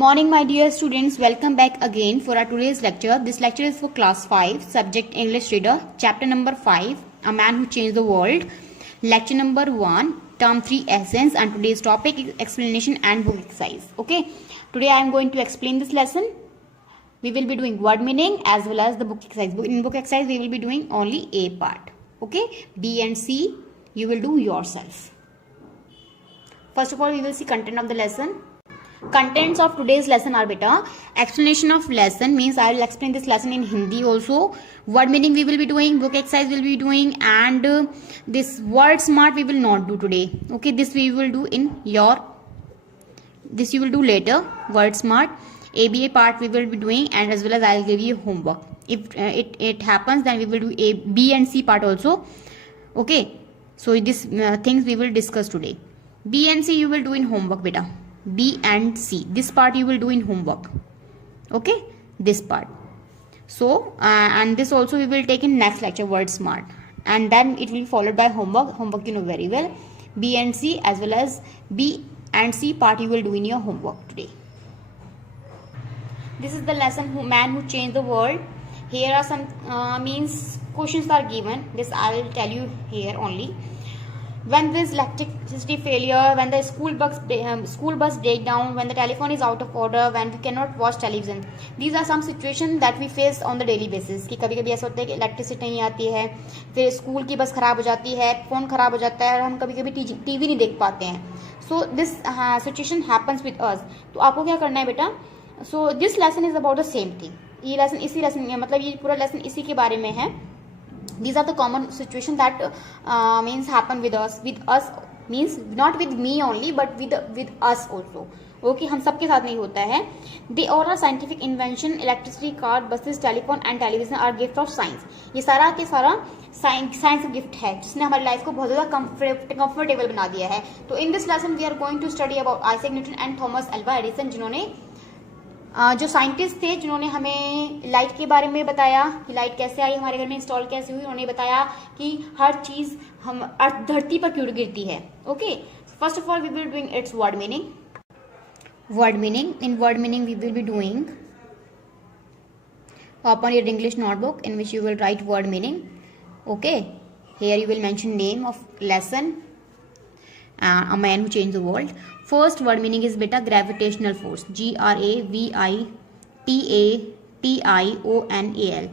morning, my dear students. Welcome back again for our today's lecture. This lecture is for class 5, subject English reader, chapter number 5, A Man Who Changed the World, lecture number 1, term 3 essence, and today's topic is explanation and book exercise. Okay, today I am going to explain this lesson. We will be doing word meaning as well as the book exercise. In book exercise, we will be doing only A part. Okay, B and C you will do yourself. First of all, we will see content of the lesson. Contents of today's lesson are beta. Explanation of lesson means I will explain this lesson in Hindi also. Word meaning we will be doing, book exercise will be doing, and this word smart we will not do today. Okay, this we will do this you will do later. Word smart, ABA part we will be doing, and as well as I will give you homework. If it happens, then we will do A, B and C part also. Okay, so this things we will discuss today. B and C you will do in homework beta. B and C, this part you will do in homework. Okay, this part. So and this also we will take in next lecture, word smart, and then it will be followed by homework you know very well. B and C as well as B and C part you will do in your homework today. This is the lesson Man Who Changed the World. Here are some means questions are given. This I will tell you here only. When there is electricity failure, when the school bus break down, when the telephone is out of order, when we cannot watch television. These are some situations that we face on the daily basis. कि कभी कभी ऐसा होता है कि electricity नहीं आती है, फिर स्कूल की बस खराब हो जाती है, फ़ोन खराब हो जाता है और हम कभी कभी टीवी नहीं देख पाते हैं. So this situation happens with us. तो आपको क्या करना है बेटा? So this lesson is about the same thing. ये लेसन इसी लेसन मतलब ये पूरा लेसन इसी के बारे में है. These are the common situation that means happen with us means not with me only but with us also. Okay, हम सबके साथ नहीं होता है. They all are scientific invention. Electricity, car, buses, telephone and television are gift of science. ये सारा के सारा साइंस का गिफ्ट है जिसने हमारी लाइफ को बहुत ज़्यादा कंफर्टेबल बना दिया है. तो in this lesson we are going to study about Isaac Newton and Thomas Alva Edison, जिन्होंने जो साइंटिस्ट थे जिन्होंने हमें लाइट के बारे में बताया कि लाइट कैसे आई, हमारे घर में इंस्टॉल कैसे हुई. उन्होंने बताया कि हर चीज हम धरती पर क्यों गिरती है. Okay, first of all we will doing its word meaning. In word meaning we will be doing open your English notebook in which you will write word meaning. Okay, here you will mention name of lesson, A Man Who Changed the World. First word meaning is beta gravitational force. GRAVITATIONAL.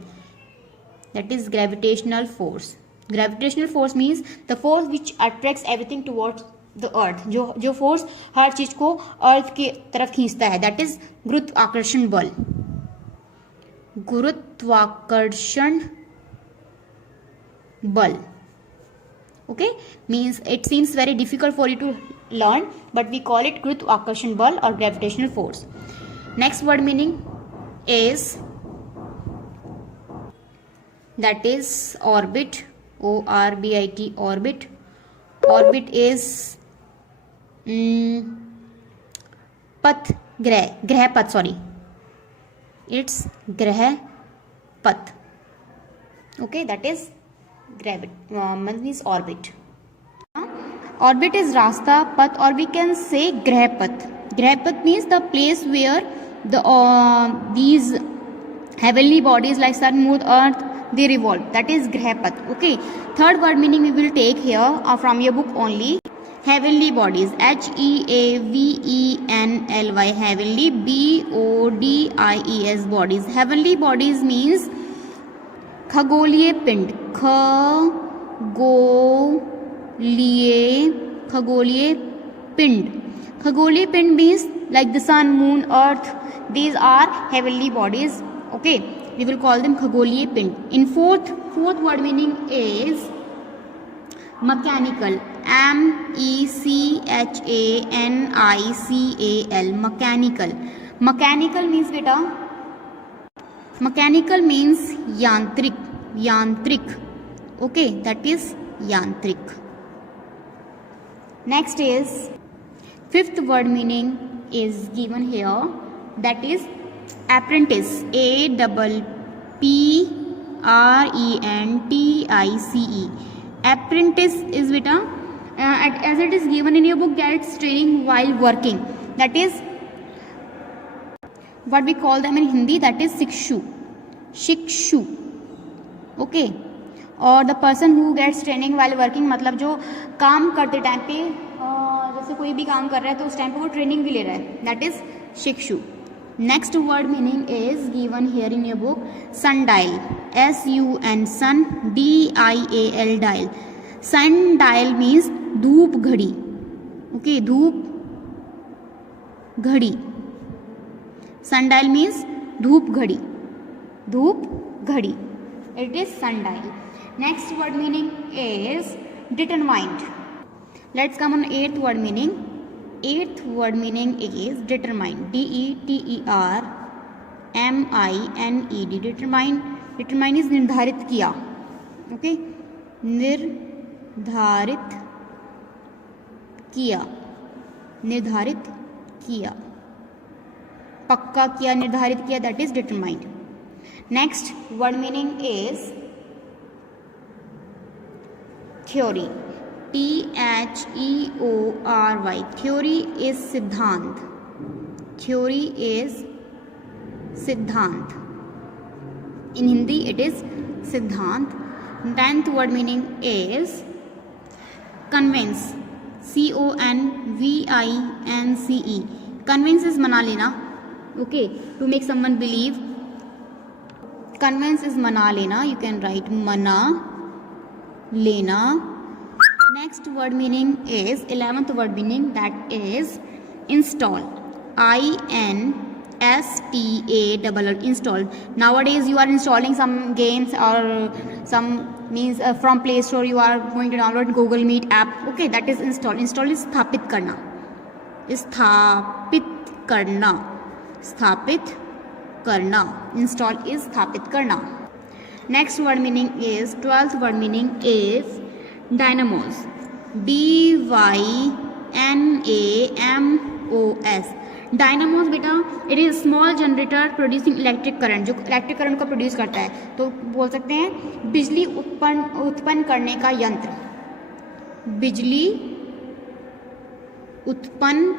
That is gravitational force. Gravitational force means the force which attracts everything towards the earth. जो force हर चीज को अर्थ की तरफ खींचता है, that is गुरुत्वाकर्षण बल. गुरुत्वाकर्षण बल. Okay, means it seems very difficult for you to learn, but we call it Gurutvakarshan bal or gravitational force. Next word meaning is that is orbit. ORBIT, orbit. Orbit is path, grah path, sorry, it's grah path. Okay, that is means orbit. Orbit is rasta, path, or we can say grah path. Grah path means the place where the these heavenly bodies like sun, moon, earth, they revolve. That is grah path. Okay, third word meaning we will take here from your book only. Heavenly bodies, HEAVENLY, heavenly, BODIES, bodies. Heavenly bodies means खगोलीय पिंड. खगोलीय पिंड means like the sun, moon, earth. These are heavenly bodies. Okay, we will call them खगोलीय पिंड. In fourth word meaning is mechanical. MECHANICAL. Mechanical means beta. Mechanical means yantric. Okay, that is yantric. Next is fifth word meaning is given here, that is apprentice. APPRENTICE. Apprentice is beta as it is given in your book, gets training while working. That is what we call them in Hindi, that is शिक्षु. Okay. और the person who gets training while working, मतलब जो काम करते time पे जैसे कोई भी काम कर रहा है तो उस टाइम पे वो ट्रेनिंग भी ले रहा है, दैट इज शिक्षु. Next word meaning is given here in your book, sundial, SUN, sun, DIAL, dial. sundial means धूप घड़ी. ओके, धूप घड़ी. sundial मीन्स धूप घड़ी, धूप घड़ी. It is sundial. Next word meaning is determined. Let's come on eighth word meaning. Eighth word meaning is determined. DETERMINED. Determined. Determine is निर्धारित किया. Okay. निर्धारित किया. निर्धारित किया. पक्का किया, निर्धारित किया. That is determined. Next word meaning is theory. THEORY. Theory is सिद्धांत. Theory is सिद्धांत. In Hindi it is सिद्धांत. Tenth word meaning is convince. CONVINCE. Convince is मना लेना. Okay, to make someone believe. Convince is मना लेना. You can write मना लेना. Next word meaning is 11th word meaning, that is install. INSTALL. Install. Nowadays you are installing some games or some means from Play Store you are going to download Google Meet app. Okay, that is install. Install is स्थापित करना. स्थापित करना. स्थापित करना. Install is स्थापित करना. Next word meaning is 12th word meaning is dynamos. DYNAMOS. Dynamos बेटा it is small generator producing electric current, जो इलेक्ट्रिक करंट को प्रोड्यूस करता है. तो बोल सकते हैं बिजली उत्पन्न करने का यंत्र. बिजली उत्पन्न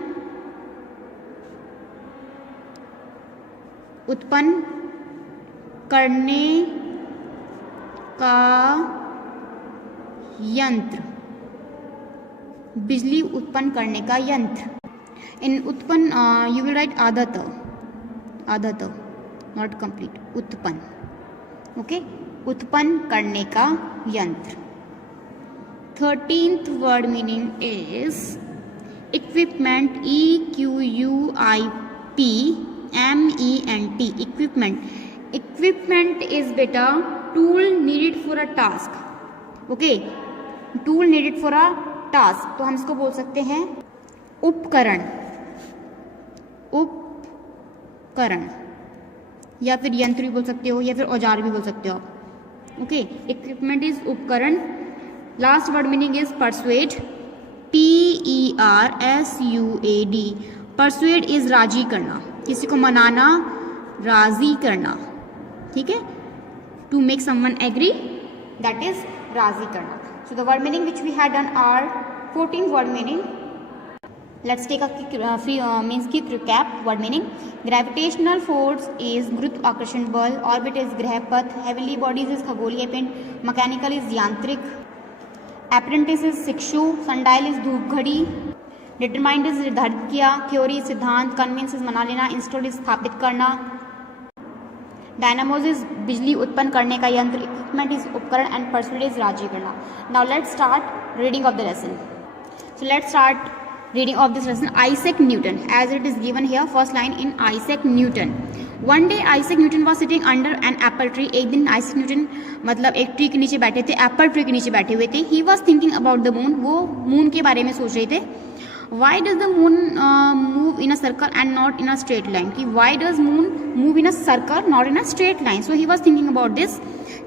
करने का यंत्र. बिजली उत्पन्न करने का यंत्र. इन उत्पन्न यू विल राइट आदत, नॉट कंप्लीट. उत्पन्न. ओके, उत्पन्न करने का यंत्र. 13th word meaning is equipment. EQUIPMENT. Equipment. Equipment is बेटा tool needed for a task. Okay, tool needed for a task. तो हम इसको बोल सकते हैं उपकरण. उपकरण या फिर यंत्र भी बोल सकते हो या फिर औजार भी बोल सकते हो. ओके, इक्विपमेंट इज उपकरण. Last word meaning is persuade. PERSUAD. Persuade is राजी करना, किसी को मनाना, राजी करना. ठीक है, to make someone agree, that is राजी करना. So the word meaning which we had done are 14 word meaning. Let's take a quick quick recap. Word meaning: gravitational force is गुरुत्वाकर्षण बल. Orbit is ग्रहपथ. Heavenly bodies is खगोलीय पिंड. Mechanical is यांत्रिक. Apprentice is शिक्षु. Sundial is धूप घड़ी. Determined is निर्धारित किया. Theory सिद्धांत. Convince is मना लेना. Install is स्थापित करना. Dynamos is बिजली उत्पन्न करने का यंत्र. Equipment is उपकरण and pursuit is राजी करना. Now let's start reading of the lesson. So let's start reading of this lesson. Isaac Newton, as it is given here, first line in Isaac Newton. One day Isaac Newton was sitting under an apple tree. एक दिन Isaac Newton मतलब एक tree के नीचे बैठे थे, Apple tree के नीचे बैठे हुए थे. He was thinking about the moon. वो मून के बारे में सोच रहे थे. Why does the moon move in a circle and not in a straight line? कि why does moon move in a circle not in a straight line? So he was thinking about this.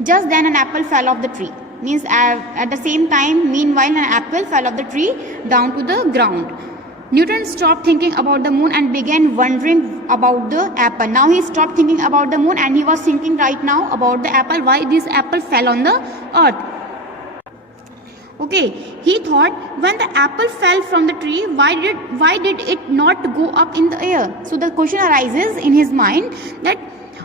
Just then an apple fell off the tree. Means at the same time, meanwhile an apple fell off the tree down to the ground. Newton stopped thinking about the moon and began wondering about the apple. Now he stopped thinking about the moon and he was thinking right now about the apple. Why this apple fell on the earth? Okay, he thought, when the apple fell from the tree, why did it not go up in the air? So the question arises in his mind that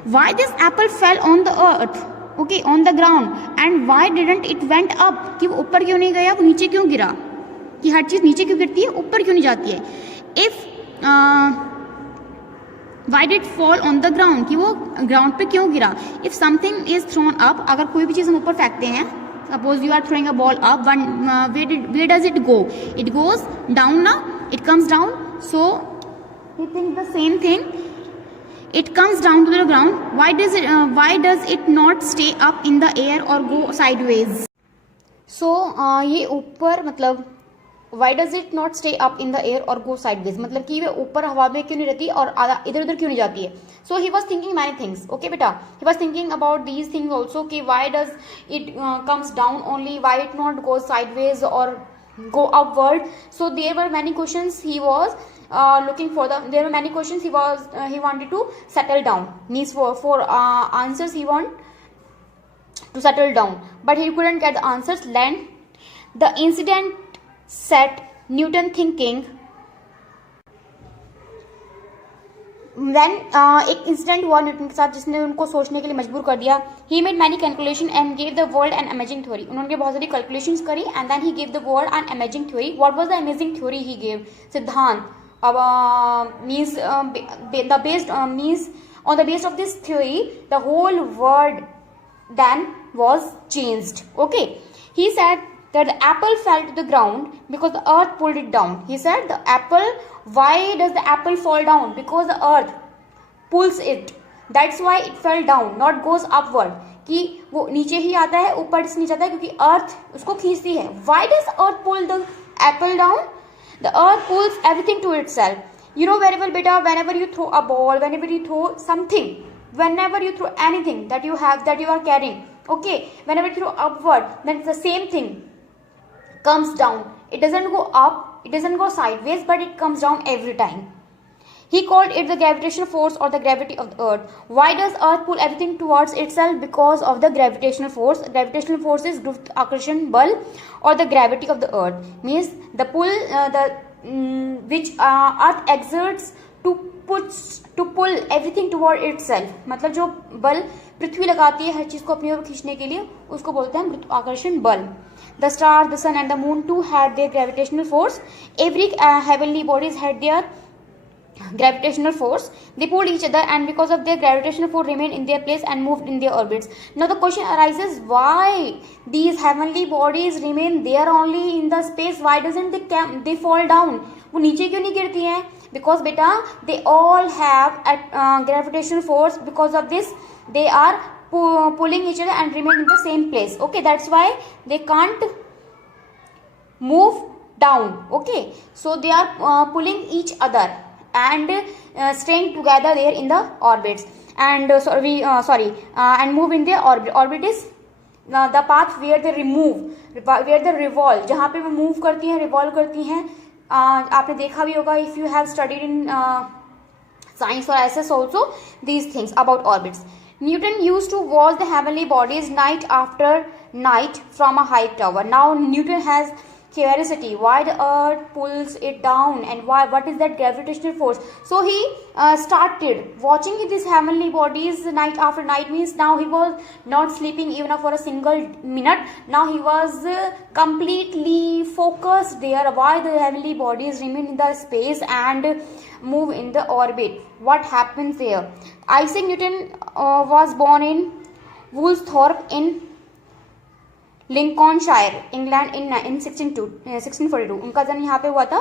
why this apple fell on the earth, okay, on the ground, and why didn't it went up? कि वो ऊपर क्यों नहीं गया, वो नीचे क्यों गिरा? कि हर चीज नीचे क्यों गिरती है, ऊपर क्यों नहीं जाती है? If why did fall on the ground, कि वो ग्राउंड पे क्यों गिरा? If something is thrown up, अगर कोई भी चीज़ हम ऊपर फेंकते हैं, suppose you are throwing a ball up, where does it go? It goes down now, it comes down. So he thinks the same thing. It comes down to the ground. Why does it not stay up in the air or go sideways? So ये ऊपर मतलब why does it not stay up in the air or go sideways, मतलब कि वे ऊपर हवा में क्यों नहीं रहती और इधर उधर क्यों नहीं जाती है? So he was thinking many things. Okay बेटा, he was thinking about these things also कि why does it comes down only, why it not goes sideways or go upward. So there were many questions he was looking for. There were many questions he wanted to settle down, means for answers he want to settle down, but he couldn't get the answers. Then the incident set Newton thinking. Then एक incident हुआ Newton के साथ जिसने उनको सोचने के लिए मजबूर कर दिया. He made many calculation and gave the world an amazing theory. उन्होंने बहुत सारी कैलकुलेशंस करी and then he gave the world an amazing theory. What was the amazing theory he gave? सिद्धांत. अब means the based means on the basis of this theory the whole world then was changed. Okay, he said that the apple fell to the ground because the earth pulled it down. He said the apple, why does the apple fall down? Because the earth pulls it. That's why it fell down, not goes upward. कि वो नीचे ही आता है, ऊपर से नहीं जाता है क्योंकि अर्थ उसको खींचती है. Why does earth pull the apple down? The earth pulls everything to itself. You know very well beta, whenever you throw a ball, whenever you throw something, whenever you throw anything that you have, that you are carrying, okay, whenever you throw upward, then it's the same thing comes down. It doesn't go up, it doesn't go sideways, but it comes down every time. He called it the gravitational force or the gravity of the earth. Why does earth pull everything towards itself? Because of the gravitational force. Gravitational force is Gurutvakarsan bal or the gravity of the earth. Means the pull which earth exerts to pull everything toward itself. मतलब जो बल पृथ्वी लगाती है हर चीज को अपनी ओर खींचने के लिए, उसको बोलते हैं गुरुत्वाकर्षण बल. The stars, the sun and the moon too had their gravitational force. Every heavenly bodies had their gravitational force. They pulled each other and because of their gravitational force remained in their place and moved in their orbits. Now the question arises, why these heavenly bodies remain there only in the space? Why doesn't they fall down? वो नीचे क्यों नहीं गिरती हैं? Because beta, they all have gravitational force. Because of this they are pulling each other and remain in the same place. Okay, that's why they can't move down. Okay, so they are pulling each other and staying together there in the orbits and and move in their orbit. Orbit is the path where they revolve, जहाँ पे वो move करती हैं, revolve करती हैं. आपने देखा भी होगा if you have studied in science or SS also these things about orbits. Newton used to watch the heavenly bodies night after night from a high tower. Now Newton has curiosity why the earth pulls it down and what is that gravitational force. So he started watching these heavenly bodies night after night. Means now he was not sleeping even for a single minute. Now he was completely focused there why the heavenly bodies remain in the space and move in the orbit. What happens there? Isaac Newton was born in Woolsthorpe in Lincolnshire England in 1642. उनका जन्म यहाँ पे हुआ था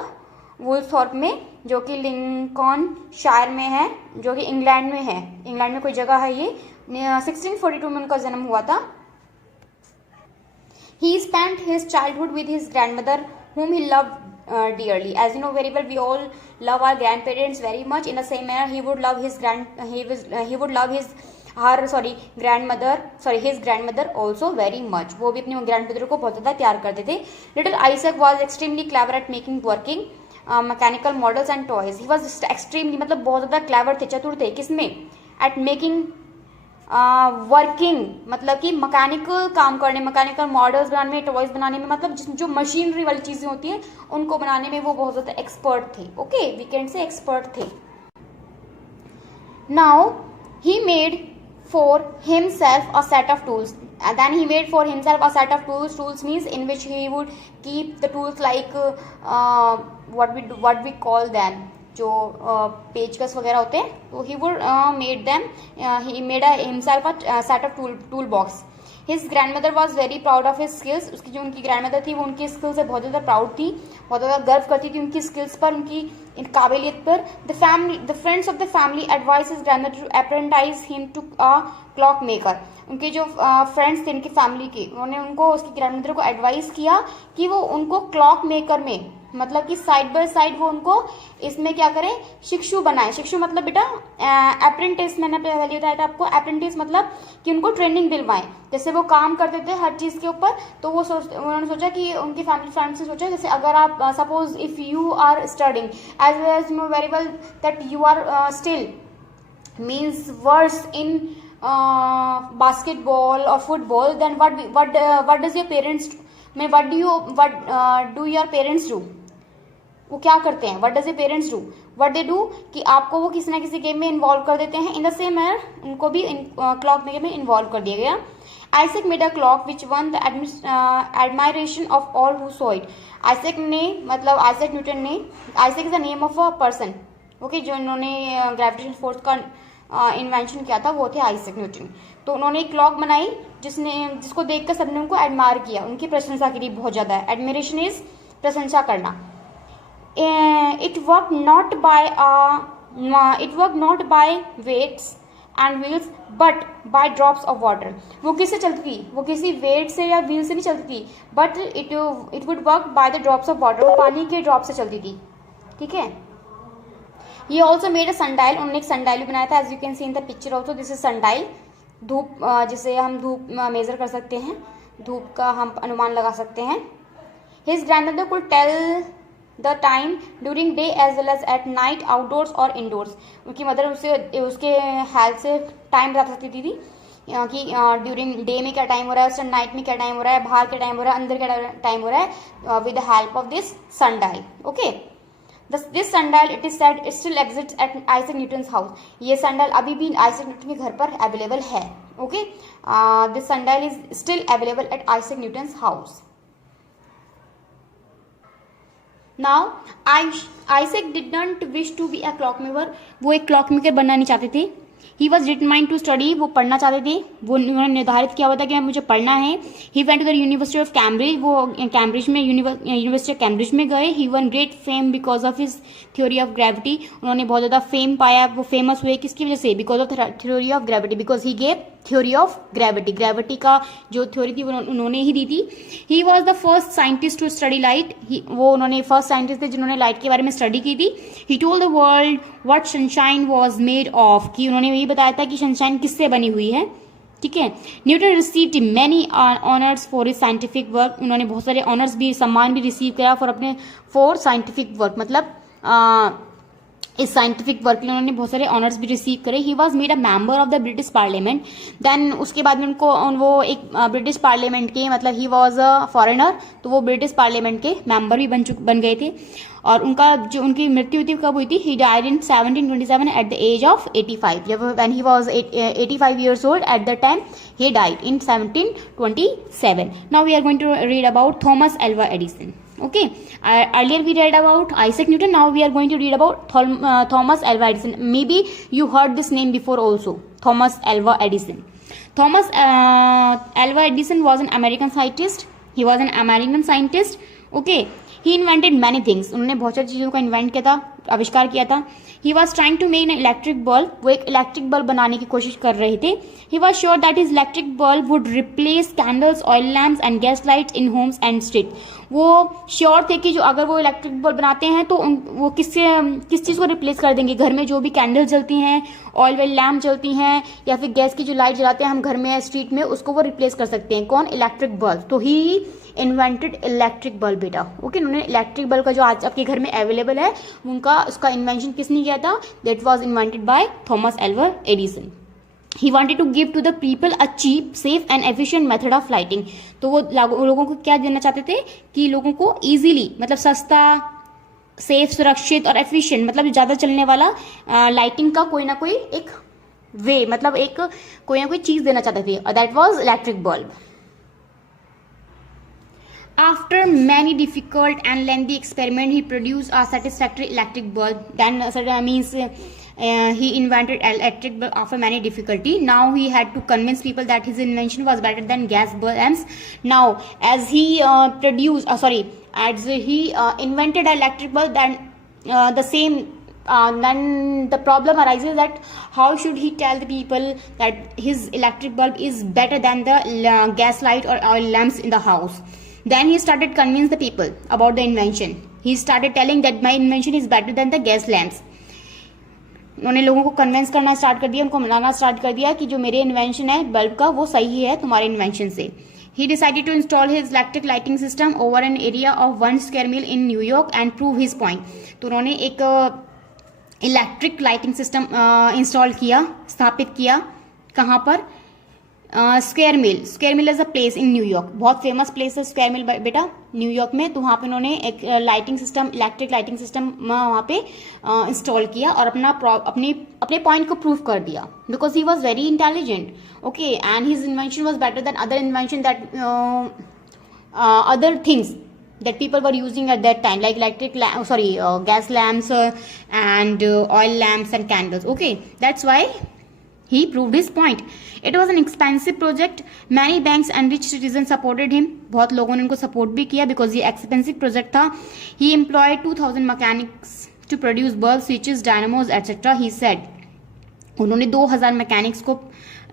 वुल्सथॉर्प में, जो कि लिंकॉनशायर में है, जो कि इंग्लैंड में है. इंग्लैंड में कोई जगह है ये. 1642 में उनका जन्म हुआ था. He spent his childhood with his grandmother, whom he loved dearly. As you know very well, we all love our grandparents very much. In the same manner, he would love his his grandmother also very much. वो भी अपनी grandmother को बहुत ज़्यादा प्यार करते थे. Little Isaac was extremely clever at working mechanical models and toys. He was extremely मतलब बहुत ज़्यादा clever थे, चतुर थे. किसमें? At making वर्किंग मतलब कि मैकेनिकल काम करने, मैकेनिकल मॉडल्स बनाने में, टॉयज बनाने में, मतलब जो मशीनरी वाली चीजें होती हैं उनको बनाने में वो बहुत ज्यादा एक्सपर्ट थे. ओके, वीकेंड से एक्सपर्ट थे. Now he made for himself a set of tools. And then he made for himself a set of tools. Tools means in which he would keep the tools like what we call them, जो पेचकस वगैरह होते हैं, तो he would made them, he made himself a set of tool box. His grandmother was very proud of his skills. उसकी जो उनकी grandmother थी वो उनकी स्किल्स से बहुत ज़्यादा प्राउड थी, बहुत ज़्यादा गर्व करती थी उनकी स्किल्स पर, उनकी काबिलियत पर. The friends of the family advise his grandmother to apprentice him to a clock maker. उनके जो फ्रेंड्स थे उनकी फैमिली के, उन्होंने उनको उसकी ग्रैंडमदर को एडवाइस किया कि वो उनको क्लॉक मेकर में, मतलब कि साइड बाय साइड वो उनको इसमें क्या करें, शिक्षु बनाए. शिक्षु मतलब बेटा अप्रेंटिस, मैंने पहले बताया था आपको. अप्रेंटिस मतलब कि उनको ट्रेनिंग दिलवाएं. जैसे वो काम करते थे हर चीज के ऊपर, तो वो उन्होंने सोचा कि उनकी फैमिली फ्रेंड्स ने सोचा, जैसे अगर आप suppose if you are studying as know very well that you are still means worse in basketball और football, then what does your parents do? what do your parents do? वो क्या करते हैं? what does your parents do? what they do कि आपको वो किसी ना किसी गेम में इन्वॉल्व कर देते हैं. इन द सेम मैनर उनको भी क्लॉक मेकिंग में इन्वॉल्व कर दिया गया. Isaac made a clock which one the admiration of all who saw it. Isaac ने, मतलब आइजैक न्यूटन ने, Isaac is the name of a person. Okay, जो इन्होंने ग्रेविटेशन फोर्स का इन्वेंशन किया था वो थे आइजैक न्यूटन. तो उन्होंने एक क्लॉक बनाई जिसको देखकर सबने उनको एडमायर किया, उनकी प्रशंसा की बहुत ज्यादा. एडमिरेशन इज प्रशंसा करना. It worked not by weights and wheels but by drops of water. वो किससे चलती थी? वो किसी वेट से या व्हील से नहीं चलती थी, but it would work by the drops of water. वो पानी के ड्रॉप से चलती थी. ठीक है. He also made a sundial. उन्होंने एक sundial भी बनाया था. As you can see in the picture also, this is sundial. धूप, जिसे हम धूप मेजर कर सकते हैं, धूप का हम अनुमान लगा सकते हैं. His grandmother could tell the time during day as well as at night, outdoors और इंडोर्स. उनकी मदर उसके हेल्थ से टाइम बता सकती थी कि ड्यूरिंग डे में क्या टाइम हो रहा है, उस नाइट में क्या टाइम हो रहा है, बाहर क्या टाइम हो रहा है, अंदर क्या टाइम हो रहा है, with the help of this sundial. Okay, this sundial it is said it still exist at Isaac Newton's house. ये सनडायल अभी भी आइजैक न्यूटन के घर पर अवेलेबल है. Okay, this sundial is still available at Isaac Newton's house. Now, Isaac did not wish to be a clockmaker. वो एक clock maker बनना नहीं चाहते थे. He was determined to study. वो पढ़ना चाहते थे. वो उन्होंने निर्धारित किया हुआ था कि मुझे पढ़ना है. He went to the University of Cambridge. वो कैम्ब्रिज में यूनिवर्सिटी ऑफ कैम्ब्रिज में गए. He won great fame because of his theory of gravity. उन्होंने बहुत ज़्यादा फेम पाया. वो फेमस हुए किसकी वजह से? Because of the theory of gravity. Because he gave theory of gravity. Gravity का जो थ्योरी थी वो उन्होंने ही दी थी. He was the first scientist to study light. वो उन्होंने फर्स्ट साइंटिस्ट थे जिन्होंने लाइट के बारे में स्टडी की थी. He told the world what sunshine was made of. कि उन्होंने यही बताया था कि सनशाइन किससे बनी हुई है. ठीक है. Newton received many honours for his scientific work. उन्होंने बहुत सारे ऑनर्स भी, सम्मान भी रिसीव किया फॉर साइंटिफिक वर्क, मतलब इस साइंटिफिक वर्क के लिए उन्होंने बहुत सारे ऑनर्स भी रिसीव करे. He was made a member of the British parliament. Then उसके बाद में वो एक ब्रिटिश पार्लियामेंट के, मतलब ही वॉज अ फॉरेनर, तो वो ब्रिटिश पार्लियामेंट के मेंबर भी बन गए थे. और उनकी मृत्यु हुई थी, कब हुई थी? He died in 1727 at the age of 85. जब when he was 85 years old at the time he died in 1727. Now we are going to read about Thomas Alva Edison. Okay, earlier we read about Isaac Newton. Now we are going to read about Thomas Alva Edison. Maybe you heard this name before also, Thomas Alva Edison. Thomas Alva Edison was an American scientist. He was an American scientist. Okay, he invented many things. उन्होंने बहुत सारी चीज़ों का invent किया था, आविष्कार किया था. He was trying to make an electric bulb. वो एक इलेक्ट्रिक बल्ब बनाने की कोशिश कर रहे थे. He was sure that his electric bulb would replace candles, oil lamps and gas lights in homes and streets. वो श्योर थे कि जो अगर वो इलेक्ट्रिक बल्ब बनाते हैं तो वो किस चीज़ को रिप्लेस कर देंगे. घर में जो भी कैंडल्स जलती हैं, ऑयल वेल लैम्प जलती हैं, या फिर गैस की जो लाइट जलाते हैं हम घर में या स्ट्रीट में, उसको वो रिप्लेस कर सकते हैं. कौन? Electric bulb. तो ही इन्वेंटेड इलेक्ट्रिक बल्ब बेटा. ओके, उन्होंने इलेक्ट्रिक बल्ब का जो आज आपके घर में अवेलेबल है उसका इन्वेंशन किसने किया था? That was invented by Thomas Alva Edison. He wanted to give to the people a cheap, safe and efficient method of lighting. तो वो लोगों को क्या देना चाहते थे कि लोगों को इजीली, मतलब सस्ता, सेफ, सुरक्षित और एफिशिएंट, मतलब ज्यादा चलने वाला लाइटिंग का कोई ना कोई एक वे, मतलब एक कोई ना कोई चीज देना चाहते थे। That was electric bulb. After many difficult and lengthy experiments, he produced a satisfactory electric bulb. Then means he invented electric bulb after many difficulty. Now he had to convince people that his invention was better than gas bulbs. Now, as he invented an electric bulb, then then the problem arises that how should he tell the people that his electric bulb is better than the gas light or oil lamps in the house. Then he started convince the people about the invention. He started telling that my invention is better than the gas lamps. उन्होंने लोगों को convince करना start कर दिया, उनको मनाना start कर दिया कि जो मेरे इन्वेंशन है बल्ब का वो सही है तुम्हारे इन्वेंशन से। He decided to install his electric lighting system over an area of 1 square mile in New York and prove his point. तो उन्होंने एक इलेक्ट्रिक लाइटिंग सिस्टम इंस्टॉल किया, स्थापित किया। कहाँ पर? Square mill is a place in New York, बहुत famous place है स्क्वायर मिल बेटा न्यूयॉर्क में। तो वहाँ पे उन्होंने एक lighting system, electric lighting system वहाँ पे इंस्टॉल किया और अपने पॉइंट को प्रूव कर दिया, because he was very intelligent, okay, and his invention was better than other invention that other things that people were using at that time, like gas lamps and oil lamps and candles. Okay, that's why he proved his point. It was an expensive project. Many banks and rich citizens supported him. बहुत लोगों ने उनको support भी किया because ये expensive project था. He employed 2000 mechanics to produce bulbs, switches, dynamos, etc. He said, उन्होंने 2000 mechanics को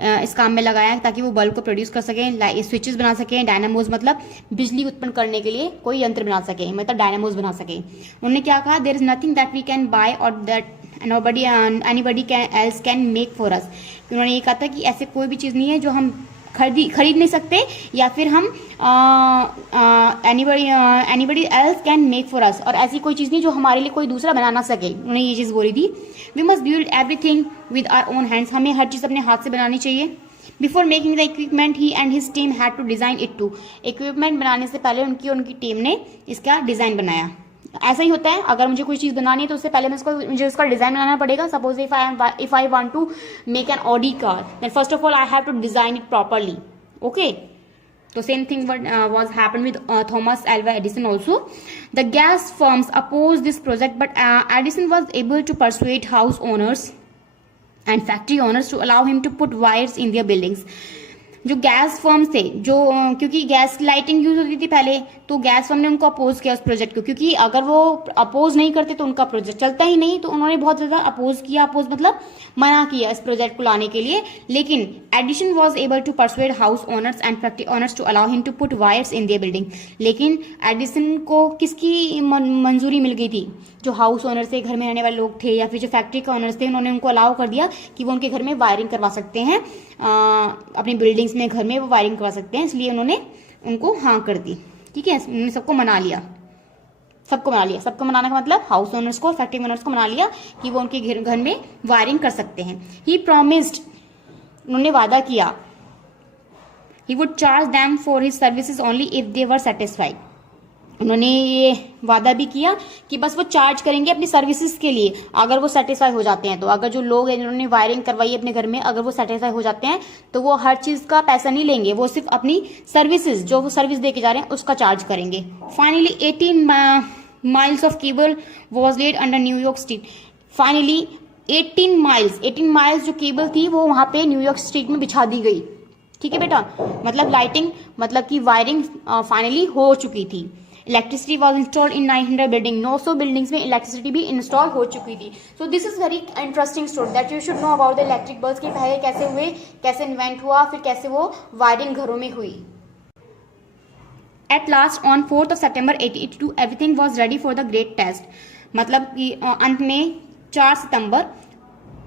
इस काम में लगाया ताकि वो बल्ब को प्रोड्यूस कर सकें, स्विचेस बना सकें, डायनामोज मतलब बिजली उत्पन्न करने के लिए कोई यंत्र बना सके, मतलब डायनामोज बना सके। उन्होंने क्या कहा? There is nothing that we can buy or that anybody else can make for us. उन्होंने ये कहा था कि ऐसे कोई भी चीज़ नहीं है जो हम खरीद नहीं सकते या फिर हम anybody else can make for अस, और ऐसी कोई चीज़ नहीं जो हमारे लिए कोई दूसरा बना ना सके। उन्होंने ये चीज़ बोली थी। We must build everything with our own hands, हमें हर चीज़ अपने हाथ से बनानी चाहिए। Before making the equipment he and his team had to design it too, equipment बनाने से पहले उनकी टीम ने इसका डिज़ाइन बनाया। ऐसा ही होता है, अगर मुझे कोई चीज़ बनानी है तो उससे पहले मुझे उसका डिज़ाइन बनाना पड़ेगा। Suppose if I want to make an Audi car, then first of all I have to design it properly, okay. तो same thing was happened with Thomas Alva Edison also. The gas firms opposed this project, but Edison was able to persuade house owners and factory owners to allow him to put wires in their buildings. जो gas firms थे, जो क्योंकि gas lighting use होती थी पहले, तो gas firm ने उनको अपोज किया उस प्रोजेक्ट को, क्योंकि अगर वो अपोज नहीं करते तो उनका प्रोजेक्ट चलता ही नहीं। तो उन्होंने बहुत ज्यादा अपोज किया, अपोज मतलब मना किया इस प्रोजेक्ट को लाने के लिए। लेकिन Edison was able to persuade house owners and factory owners to allow him to put wires in their building. लेकिन एडिसन को किसकी मंजूरी मिल गई थी? जो हाउस ओनर्स थे, घर में रहने वाले लोग थे, या फिर जो फैक्ट्री के ओनर्स थे, उन्होंने उनको अलाउ कर दिया कि वो उनके घर में वायरिंग करवा सकते हैं, अपनी बिल्डिंग्स में, घर में वो वायरिंग करवा सकते हैं। इसलिए उन्होंने उनको हाँ कर दी, ठीक है। उन्होंने सबको मना लिया। सबको मनाने का मतलब हाउस ओनर्स को, फैक्ट्री ओनर्स को मना लिया कि वो उनके घर में वायरिंग कर सकते हैं। ही प्रॉमिस्ड, उन्होंने वादा किया, he would charge them for his services only if they were satisfied. उन्होंने ये वादा भी किया कि बस वो चार्ज करेंगे अपनी सर्विसेज के लिए अगर वो सेटिस्फाई हो जाते हैं। तो अगर जो लोग हैं जिन्होंने वायरिंग करवाई अपने घर में, अगर वो सेटिस्फाई हो जाते हैं तो वो हर चीज का पैसा नहीं लेंगे, वो सिर्फ अपनी सर्विसेज, जो वो सर्विस दे के जा रहे हैं, उसका चार्ज करेंगे। Finally 18 miles of cable was laid under New York Street. Finally 18 miles जो केबल थी वो वहां पे न्यूयॉर्क स्ट्रीट में बिछा दी गई, ठीक है बेटा। मतलब लाइटिंग, मतलब कि वायरिंग फाइनली हो चुकी थी। Electricity was installed in 900 building, 900 buildings में इलेक्ट्रिसिटी भी इंस्टॉल हो चुकी थी। So this is very interesting story that you should know about the electric bulbs, के पहले कैसे हुए, कैसे इन्वेंट हुआ, फिर कैसे वो वायरिंग घरों में हुई। At last, on 4th of September 1882, everything was ready for the great test. मतलब कि अंत में 4 सितंबर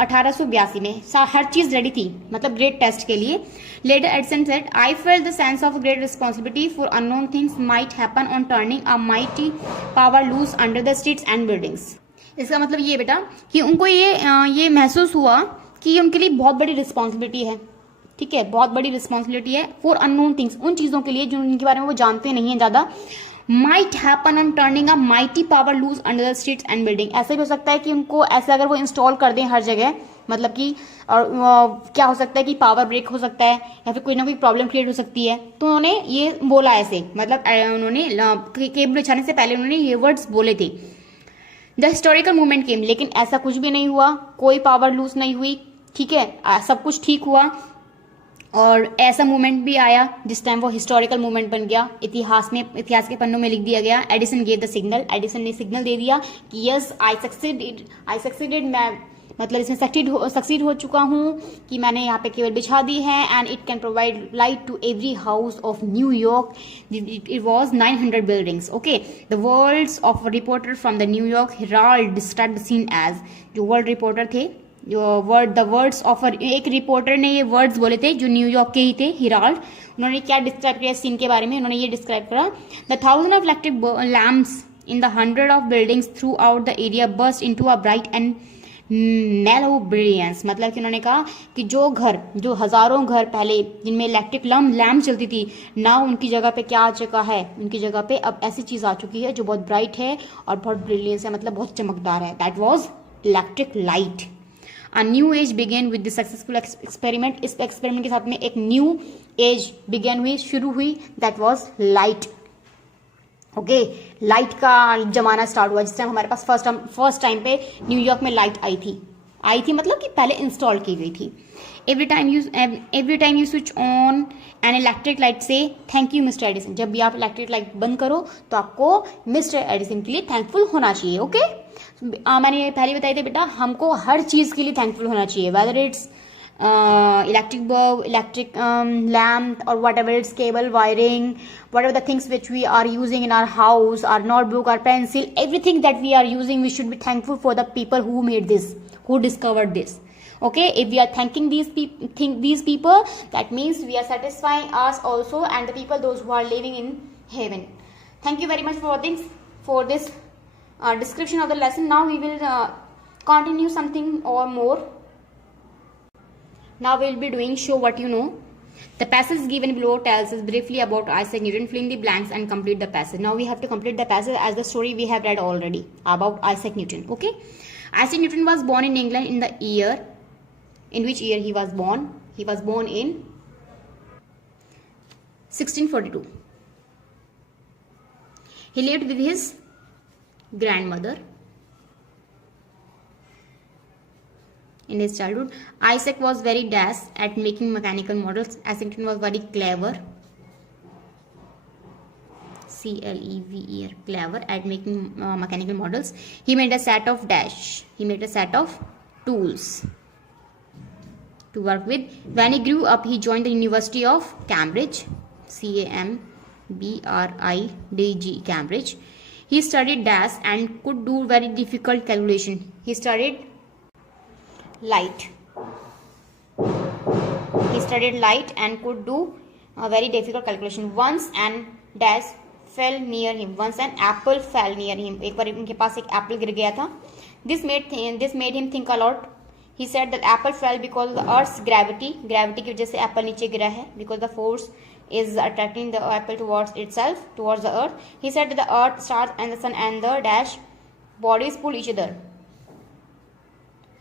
1882 में हर चीज रेडी थी, मतलब ग्रेट टेस्ट के लिए। Later Edison said, I felt the sense of great responsibility for unknown things might happen on turning a mighty power loose under the streets and buildings. इसका मतलब ये बेटा कि उनको ये महसूस हुआ कि उनके लिए बहुत बड़ी रिस्पॉन्सिबिलिटी है, ठीक है, बहुत बड़ी रिस्पॉन्सिबिलिटी है फॉर अननोन थिंग्स, उन चीज़ों के लिए जो उनके बारे में वो जानते नहीं है ज़्यादा। Might happen on turning a mighty power loose under the streets and building, ऐसा भी हो सकता है कि उनको ऐसे अगर वो इंस्टॉल कर दें हर जगह, मतलब कि और क्या हो सकता है कि पावर ब्रेक हो सकता है या फिर कोई ना कोई प्रॉब्लम क्रिएट हो सकती है। तो उन्होंने ये बोला ऐसे, मतलब उन्होंने केबल बिछाने से पहले उन्होंने ये वर्ड्स बोले थे। द हिस्टोरिकल मूवमेंट केम, लेकिन ऐसा कुछ भी नहीं हुआ, कोई पावर लूज नहीं हुई, ठीक है, सब कुछ ठीक हुआ। और ऐसा मूवमेंट भी आया जिस टाइम वो हिस्टोरिकल मूवमेंट बन गया, इतिहास के पन्नों में लिख दिया गया। Edison gave the signal, Edison ने सिग्नल दे दिया कि यस आई सक्सीडेड, मैं मतलब इसमें सक्सीड हो चुका हूँ कि मैंने यहाँ पे केबल बिछा दी है। And it can provide light to every house of New York, it was 900 buildings. Okay, the words of reporter from the New York Herald describe the scene as, जो वर्ल्ड रिपोर्टर थे, द वर्ड्स ऑफ एक reporter ने ये words बोले थे जो New York के ही थे, हिराल्ड, उन्होंने क्या डिस्क्राइब किया सीन के बारे में, उन्होंने ये डिस्क्राइब करा, the 1000 of electric lamps in the 100 of buildings through out the area burst into a bright and narrow brilliance, मतलब कि उन्होंने कहा कि जो हजारों घर पहले जिनमें इलेक्ट्रिक लैम्प चलती थी, ना उनकी जगह पे क्या आ चुका है, उनकी जगह पे अब ऐसी चीज आ चुकी है जो बहुत ब्राइट है और बहुत ब्रिलियंस है, मतलब बहुत चमकदार है। That was electric light. A new age began with the successful experiment, इस एक्सपेरिमेंट के साथ में एक न्यू एज बिगेन हुई, शुरू हुई, that was light. Okay, light का जमाना स्टार्ट हुआ जिस टाइम हमारे पास फर्स्ट टाइम पे न्यूयॉर्क में लाइट आई थी, मतलब कि पहले इंस्टॉल की गई थी। Every time you switch on an electric light से थैंक यू मिस्टर एडिसन, जब भी आप इलेक्ट्रिक लाइट बंद करो तो आपको मिस्टर एडिसन के लिए थैंकफुल होना चाहिए। ओके, मैंने पहले बताया था बेटा, हमको हर चीज के लिए थैंकफुल होना चाहिए, whether it's electric bulb, electric lamp, और whatever it's cable wiring, whatever the things which we are using in our house, or notebook, or pencil, everything that we are using, we should be thankful for the people who made this, who discovered this. Okay, if we are thanking these people, that means we are satisfying us also and the people those who are living in heaven. Thank you very much for this description of the lesson. Now we will continue something or more. Now we will be doing show what you know. The passage given below tells us briefly about Isaac Newton. Fill in the blanks and complete the passage. Now we have to complete the passage as the story we have read already about Isaac Newton. Okay, Isaac Newton was born in England in the year, in which year he was born? He was born in 1642. He lived with his grandmother. In his childhood, Isaac was very dash at making mechanical models. Isaac Newton was very clever, clever, clever at making mechanical models. He made a set of he made a set of tools to work with. When he grew up, he joined the University of Cambridge, Cambridge, Cambridge. He studied and could do very difficult calculation. He studied light. He studied light and could do a very difficult calculation. Once an fell near him. Once an apple fell near him. एक बार उनके पास एक Apple गिर गया था. This made him think a lot. He said that apple fell because of the earth's gravity. Gravity की वजह से Apple नीचे गिरा है. Because the force is attracting the apple towards itself, towards the earth. He said that the earth, stars and the sun and the bodies pull each other.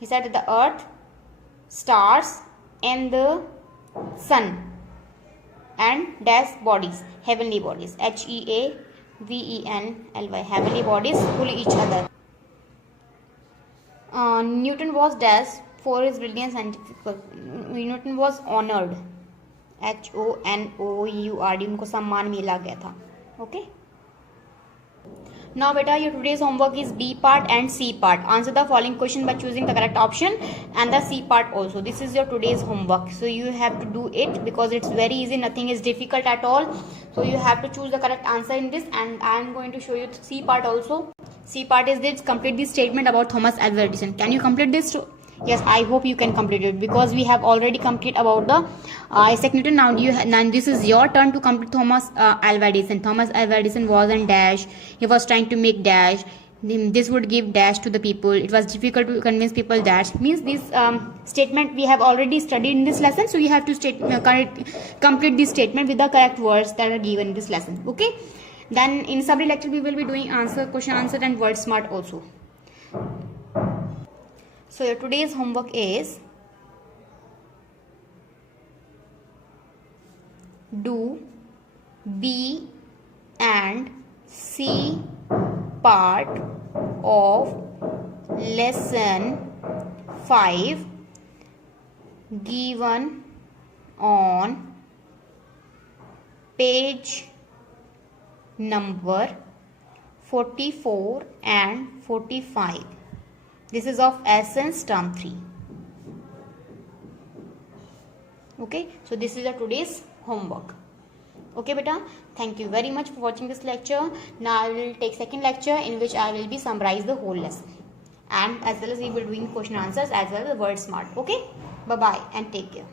He said that the earth, stars and the sun and bodies, heavenly bodies, heavenly, heavenly bodies pull each other. Newton was for his brilliant scientific. Newton was honored, HONOURD, उनको सम्मान मिला गया था. Okay. Now beta, your today's homework is B part and C part. Answer the following question by choosing the correct option and the C part also. This is your today's homework. So you have to do it because it's very easy. Nothing is difficult at all. So you have to choose the correct answer in this, and I am going to show you the C part also. C part is this: complete this statement about Thomas Alva Edison. Can you complete this? Yes, I hope you can complete it because we have already completed about the Isaac Newton. Now this is your turn to complete Thomas Alva Edison. Thomas Alva Edison was in dash. He was trying to make dash. this would give dash to the people. It was difficult to convince people dash. Means this statement we have already studied in this lesson, so you have to complete this statement with the correct words that are given in this lesson. Okay, then in summary lecture we will be doing question answer and word smart also. So your today's homework is do B and C part of lesson 5 given on page number 44 and 45. This is of Essence term 3. Okay, so this is today's homework. Okay beta, thank you very much for watching this lecture. Now I will take second lecture in which I will be summarize the whole lesson, and as well as we will be doing question answers as well as the word smart. Okay, bye bye and take care.